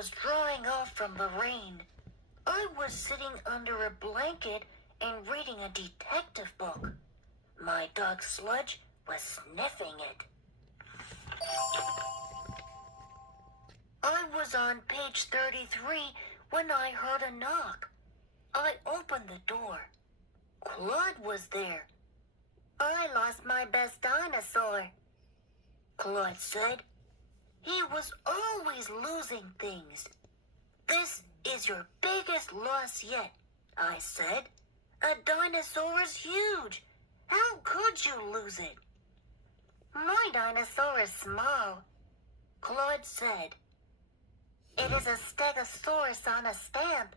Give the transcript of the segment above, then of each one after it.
was drying off from the rain. I was sitting under a blanket and reading a detective book. My dog Sludge was sniffing it. I was on page 33 when I heard a knock. I opened the door. Claude was there. I lost my best dinosaur, Claude said. He was always losing things. This is your biggest loss yet, I said. A dinosaur is huge. How could you lose it? My dinosaur is small, Claude said. It is a stegosaurus on a stamp.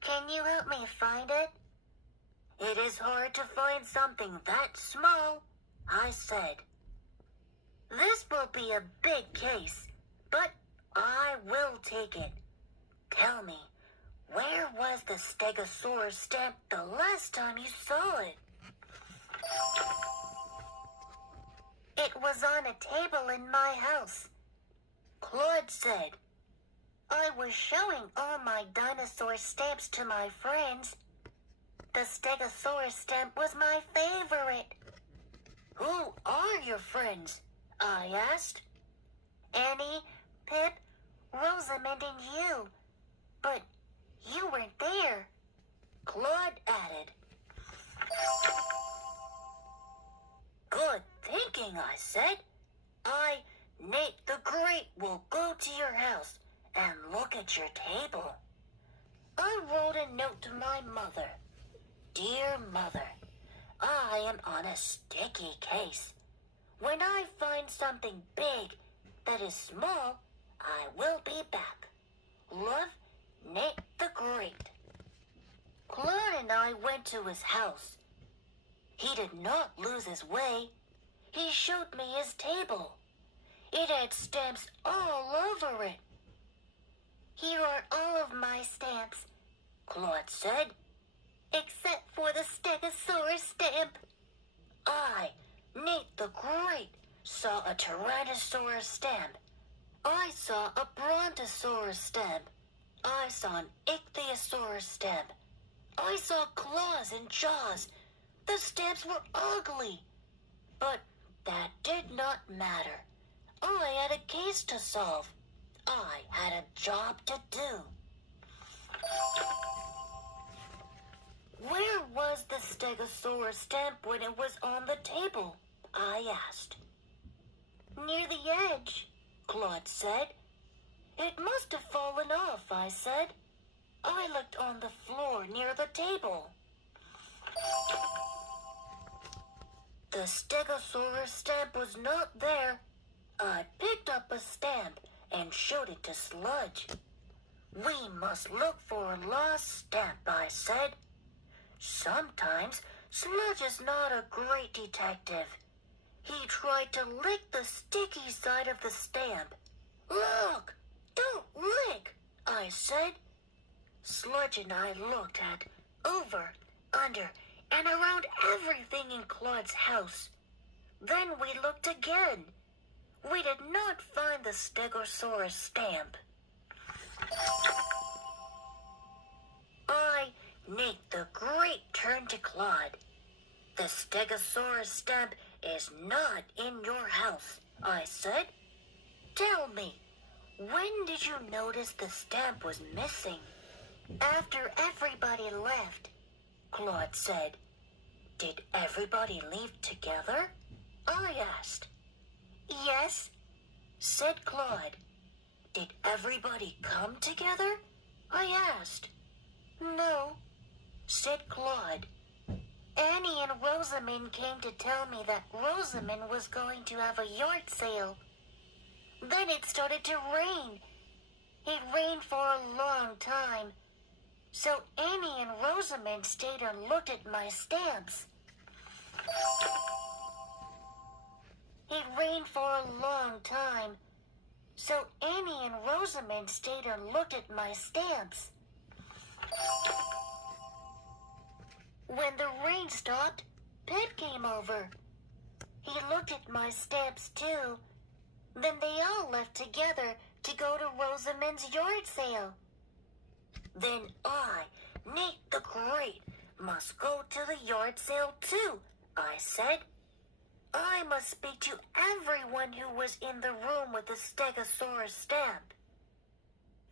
Can you help me find it? It is hard to find something that small, I said. This will be a big case, but I will take it. Tell me, where was the stegosaurus stamp the last time you saw it? It was on a table in my house, Claude said. I was showing all my dinosaur stamps to my friends. The stegosaurus stamp was my favorite. Who are your friends? I asked. Annie, Pip, Rosamond, and you. But you weren't there, Claude added. Good thinking, I said. I, Nate the Great, will go to your house and look at your table. I wrote a note to my mother. Dear Mother, I am on a sticky case. When I find something big that is small, I will be back. Love, Nate the Great. Claude and I went to his house. He did not lose his way. He showed me his table. It had stamps all over it. Here are all of my stamps, Claude said, except for the stegosaurus stamp. I, Nate the Great, saw a Tyrannosaurus stamp. I saw a Brontosaurus stamp. I saw an Ichthyosaurus stamp. I saw claws and jaws. The stamps were ugly. But that did not matter. I had a case to solve. I had a job to do. Where was the stegosaurus stamp when it was on the table? I asked. Near the edge, Claude said. It must have fallen off, I said. I looked on the floor near the table. The stegosaurus stamp was not there. I picked up a stamp and showed it to Sludge. We must look for a lost stamp, I said. Sometimes Sludge is not a great detective. He tried to lick the sticky side of the stamp. Look! Don't lick, I said. Sludge and I looked at, over, under, and around everything in Claude's house. Then we looked again. We did not find the stegosaurus stamp. I, Nate the Great, turned to Claude. The stegosaurus stamp is not in your house, I said. Tell me, when did you notice the stamp was missing? After everybody left, Claude said. Did everybody leave together? I asked. Yes, said Claude. Did everybody come together? I asked. No, said Claude. Annie and Rosamond came to tell me that Rosamond was going to have a yard sale. Then it started to rain. It rained for a long time. So Annie and Rosamond stayed and looked at my stamps. It rained for a long time. So Annie and Rosamond stayed and looked at my stamps. When the rain stopped, Pip came over. He looked at my stamps too. Then they all left together to go to Rosamond's yard sale. Then I, Nate the Great, must go to the yard sale too, I said. I must speak to everyone who was in the room with the Stegosaurus stamp.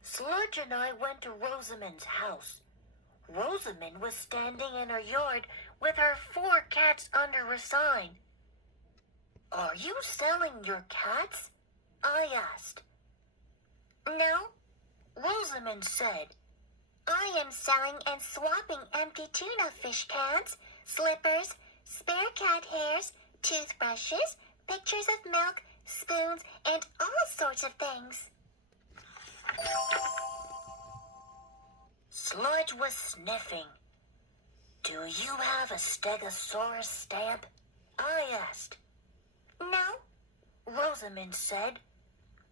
Sludge and I went to Rosamond's house. Rosamond was standing in her yard with her 4 cats under a sign. "Are you selling your cats?" I asked. "No," Rosamond said. "I am selling and swapping empty tuna fish cans, slippers, spare cat hairs, toothbrushes, pictures of milk, spoons, and all sorts of things." Sludge was sniffing. "Do you have a Stegosaurus stamp?" I asked. "No," Rosamond said.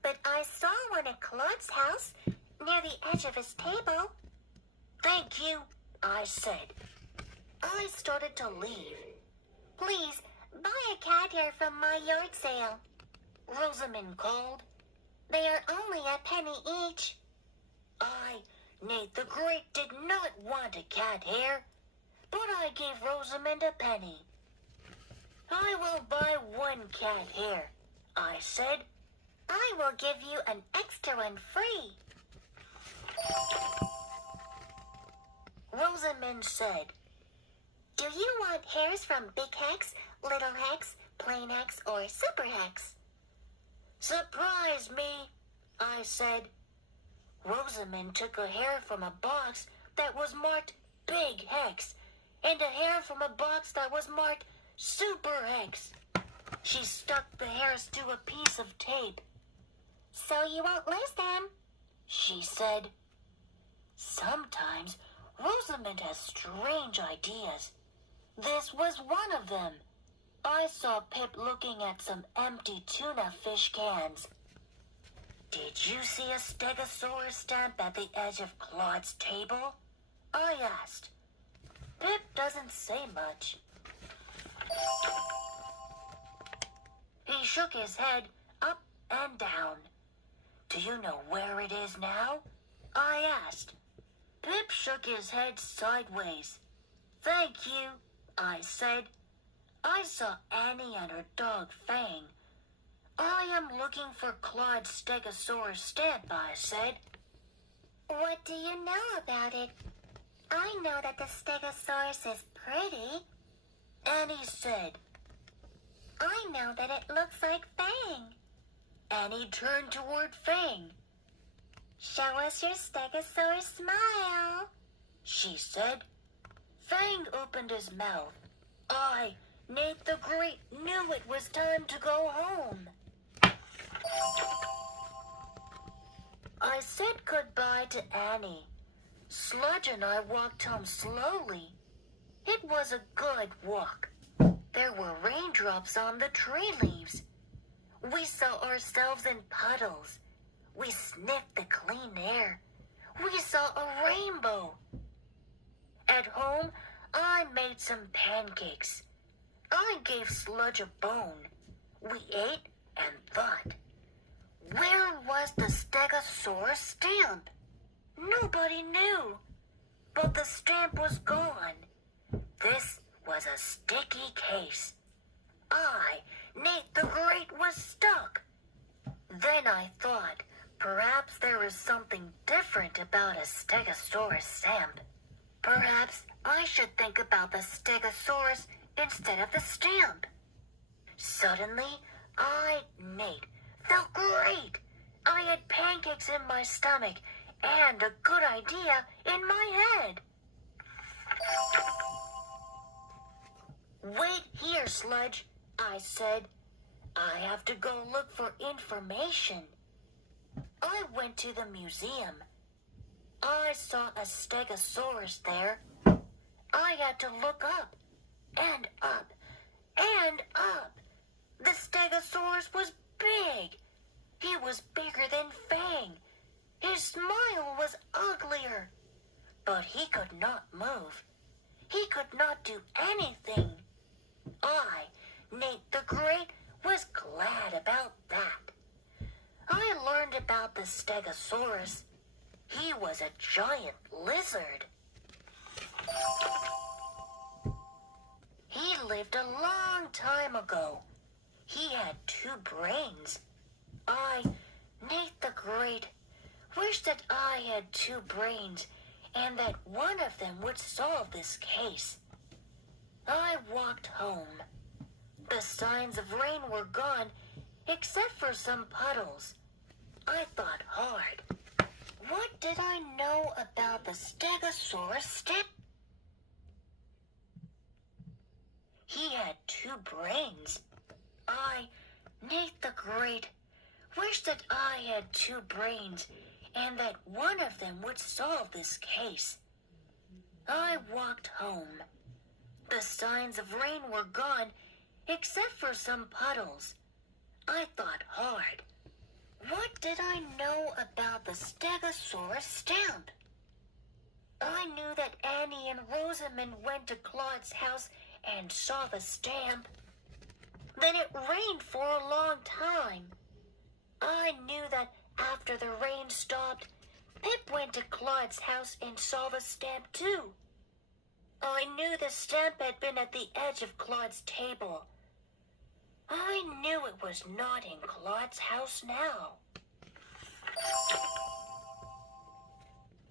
"But I saw one at Claude's house, near the edge of his table." "Thank you," I said. I started to leave. "Please, buy a cat hair from my yard sale," Rosamond called. "They are only a penny each." I, Nate the Great, did not want a cat hair, but I gave Rosamond a penny. "I will buy 1 cat hair," I said. "I will give you an extra one free." Rosamond said, "Do you want hairs from Big Hex, Little Hex, Plain Hex, or Super Hex?" "Surprise me," I said. Rosamond took a hair from a box that was marked Big Hex and a hair from a box that was marked Super Hex. She stuck the hairs to a piece of tape. "So you won't lose them," she said. Sometimes Rosamond has strange ideas. This was one of them. I saw Pip looking at some empty tuna fish cans. "Did you see a Stegosaurus stamp at the edge of Claude's table?" I asked. Pip doesn't say much. He shook his head up and down. "Do you know where it is now?" I asked. Pip shook his head sideways. "Thank you," I said. I saw Annie and her dog Fang. "I am looking for Claude's Stegosaurus stamp," I said. "What do you know about it?" "I know that the Stegosaurus is pretty," Annie said. "I know that it looks like Fang." Annie turned toward Fang. "Show us your Stegosaurus smile," she said. Fang opened his mouth. I, Nate the Great, knew it was time to go home. I said goodbye to Annie. Sludge and I walked home slowly. It was a good walk. There were raindrops on the tree leaves. We saw ourselves in puddles. We sniffed the clean air. We saw a rainbow. At home, I made some pancakes. I gave Sludge a bone. We ate and thought. Where was the Stegosaurus stamp? Nobody knew. But the stamp was gone. This was a sticky case. I, Nate the Great, was stuck. Then I thought perhaps there was something different about a Stegosaurus stamp. Perhaps I should think about the Stegosaurus instead of the stamp. Suddenly, I, Nate, felt great. I had pancakes in my stomach and a good idea in my head. Wait here, Sludge, I said. I have to go look for information. I went to the museum. I saw a Stegosaurus there. I had to look up and up and up. The Stegosaurus was big. He was bigger than Fang. His smile was uglier. But he could not move. He could not do anything. I, Nate the Great, was glad about that. I learned about the Stegosaurus. He was a giant lizard. He lived a long time ago. He had 2 brains. I, Nate the Great, wish that I had 2 brains and that one of them would solve this case. I walked home. The signs of rain were gone, except for some puddles. I thought hard. What did I know about the Stegosaurus stem? He had 2 brains. I, Nate the Great, wish that I had 2 brains and that one of them would solve this case. I walked home. The signs of rain were gone, except for some puddles. I thought hard. What did I know about the Stegosaurus stamp? I knew that Annie and Rosamond went to Claude's house and saw the stamp. Then it rained for a long time. I knew that after the rain stopped, Pip went to Claude's house and saw the stamp too. I knew the stamp had been at the edge of Claude's table. I knew it was not in Claude's house now.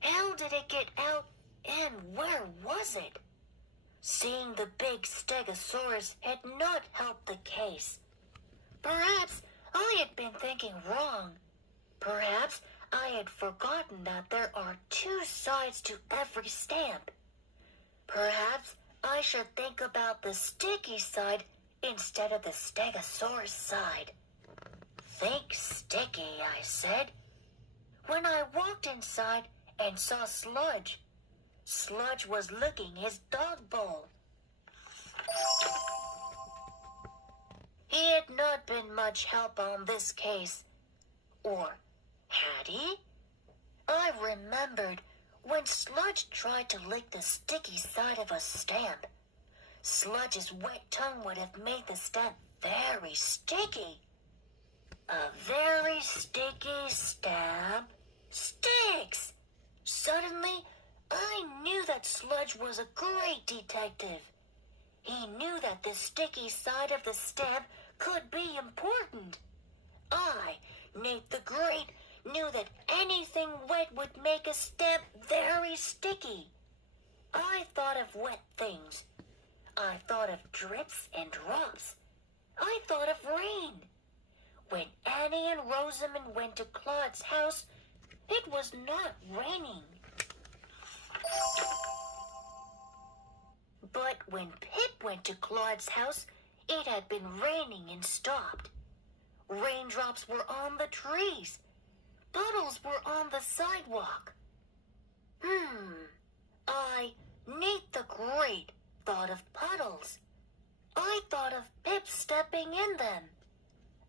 How did it get out, and where was it? Seeing the big Stegosaurus had not helped the case. Perhaps I had been thinking wrong. Perhaps I had forgotten that there are 2 sides to every stamp. Perhaps I should think about the sticky side instead of the Stegosaurus side. Think sticky, I said. When I walked inside and saw Sludge, Sludge was licking his dog bowl. He had not been much help on this case. Or had he? I remembered when Sludge tried to lick the sticky side of a stamp. Sludge's wet tongue would have made the stamp very sticky. A very sticky stamp sticks. Suddenly, I knew that Sludge was a great detective. He knew that the sticky side of the stamp could be important. I, Nate the Great, knew that anything wet would make a stamp very sticky. I thought of wet things. I thought of drips and drops. I thought of rain. When Annie and Rosamond went to Claude's house, it was not raining. But when Pip went to Claude's house, it had been raining and stopped. Raindrops were on the trees. Puddles were on the sidewalk. I, Nate the Great, thought of puddles. I thought of Pip stepping in them.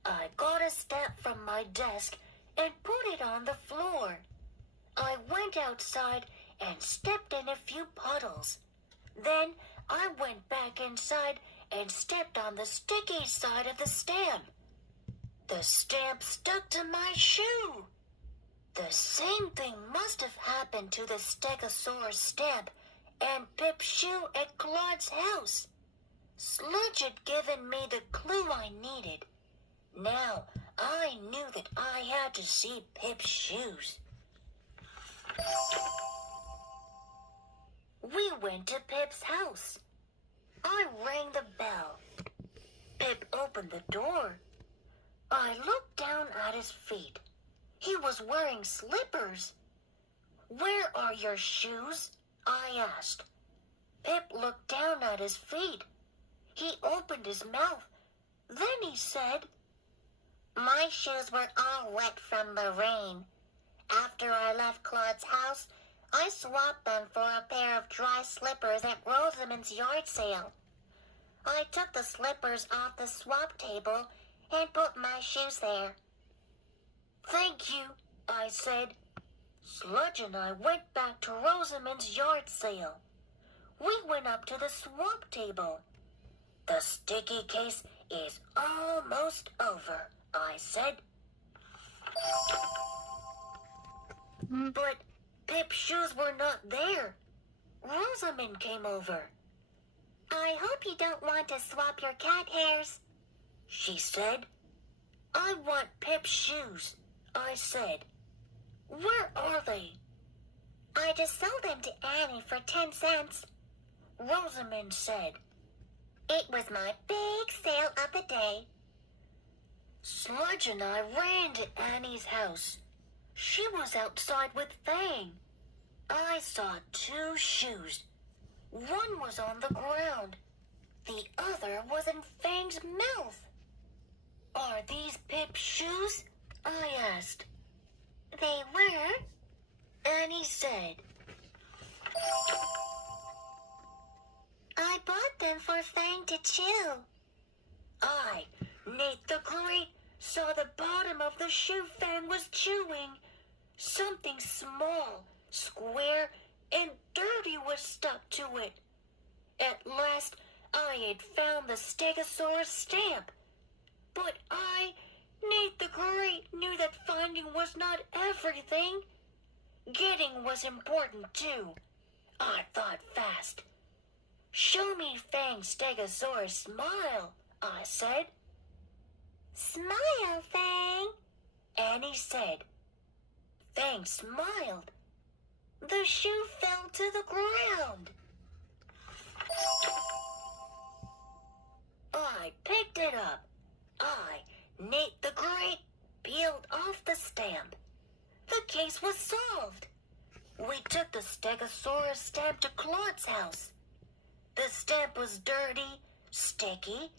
I got a stamp from my desk and put it on the floor. I went outside and stepped in a few puddles. Then I went back inside and stepped on the sticky side of the stamp. The stamp stuck to my shoe. The same thing must have happened to the Stegosaurus stamp and Pip's shoe at Claude's house. Sludge had given me the clue I needed. Now I knew that I had to see Pip's shoes. We went to Pip's house. I rang the bell. Pip opened the door. I looked down at his feet. He was wearing slippers. "Where are your shoes?" I asked. Pip looked down at his feet. He opened his mouth. Then he said, "My shoes were all wet from the rain. After I left Claude's house, I swapped them for a pair of dry slippers at Rosamond's yard sale. I took the slippers off the swap table and put my shoes there." "Thank you," I said. Sludge and I went back to Rosamond's yard sale. We went up to the swap table. "The sticky case is almost over," I said. But Pip's shoes were not there. Rosamond came over. I hope you don't want to swap your cat hairs, she said. I want Pip's shoes, I said. Where are they? I just sold them to Annie for 10 cents, Rosamond said. It was my big sale of the day. Sludge and I ran to Annie's house. She was outside with Fang. I saw 2 shoes. One was on the ground. The other was in Fang's mouth. Are these Pip's shoes? I asked. They were, Annie said. I bought them for Fang to chew. I, Nate the Great, saw the bottom of the shoe Fang was chewing. Something small, square, and dirty was stuck to it. At last, I had found the Stegosaurus stamp. But I, Nate the Great, knew that finding was not everything. Getting was important too. I thought fast. Show me Fang's Stegosaurus smile, I said. Smile, Fang, Annie said. Fang smiled. The shoe fell to the ground. I picked it up. I, Nate the Great, peeled off the stamp. The case was solved. We took the Stegosaurus stamp to Claude's house. The stamp was dirty, sticky,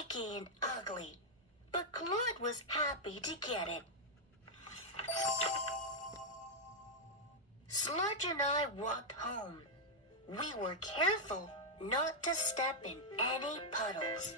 icky, and ugly, but Claude was happy to get it. Sludge and I walked home. We were careful not to step in any puddles.